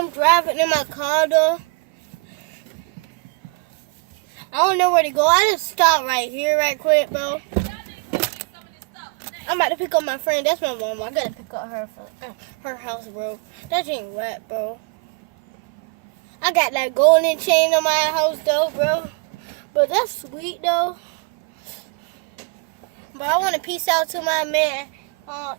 I'm driving in my car though. I don't know where to go. I just stopped right here, right quick, bro. I'm about to pick up my friend. That's my mom. I gotta pick up her house, bro. That ain't wet, bro. I got that golden chain on my house, though, bro. But that's sweet, though. But I want to peace out to my man,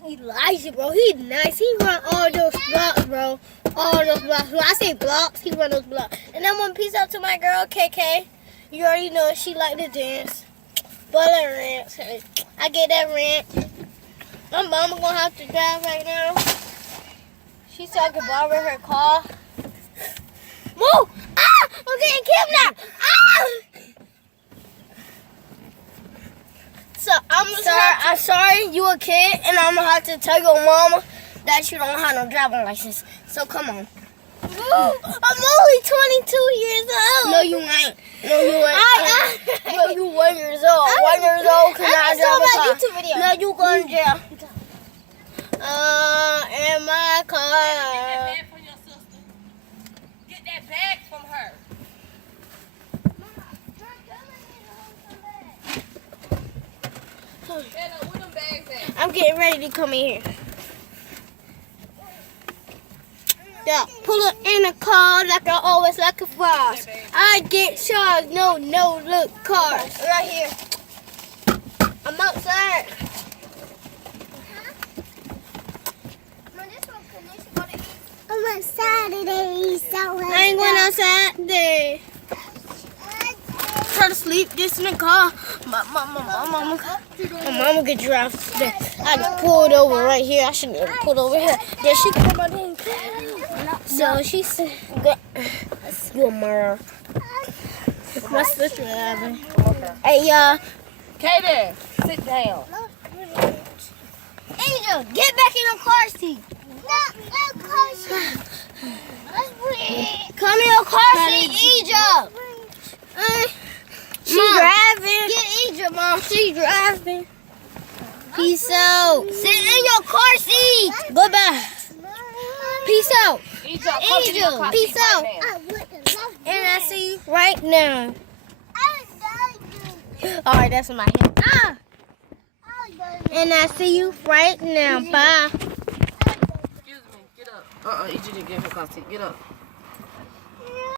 Elijah, bro. He's nice. He run all those blocks, bro. All those blocks. When I say blocks, he run those blocks. And I want to peace out to my girl, KK. You already know she like to dance. But a ranch. I get that ranch. My mama gonna have to drive right now. She said I could borrow her car. Move! Ah! I'm getting kidnapped! Ah! So I'm sorry you a kid, and I'm gonna have to tell your mama that you don't have no driving license. So come on. I'm only 22 years old. No, you ain't. No, you ain't. No, you 1 years old. 1 year old cannot drive a car. YouTube video. No, you going to jail. In my car. Get that bag from your sister. Get that bag from her. Where them bags at? I'm getting ready to come in here. Yeah, pull up in a car like I always like a frost. I get charged, no look cars. Right here. I'm outside. I'm outside today, so I ain't going outside today. Try to sleep this in the car. My mama could drive today. I just pulled over right here. I shouldn't have pulled over here. Then she come out in. So she said, "Good mother." My sister having. Hey y'all. Katie, sit down. Angel, get back in the car seat. Come in your car seat, Angel. She driving. Get Angel, Mom. She driving. Peace out. Sit in your car seat. Go back. Peace out. Angel, peace out. And I see you right now. Alright, that's my hand. Ah! And I see you right now. Bye. Excuse me, get up. You didn't get her car seat. Get up.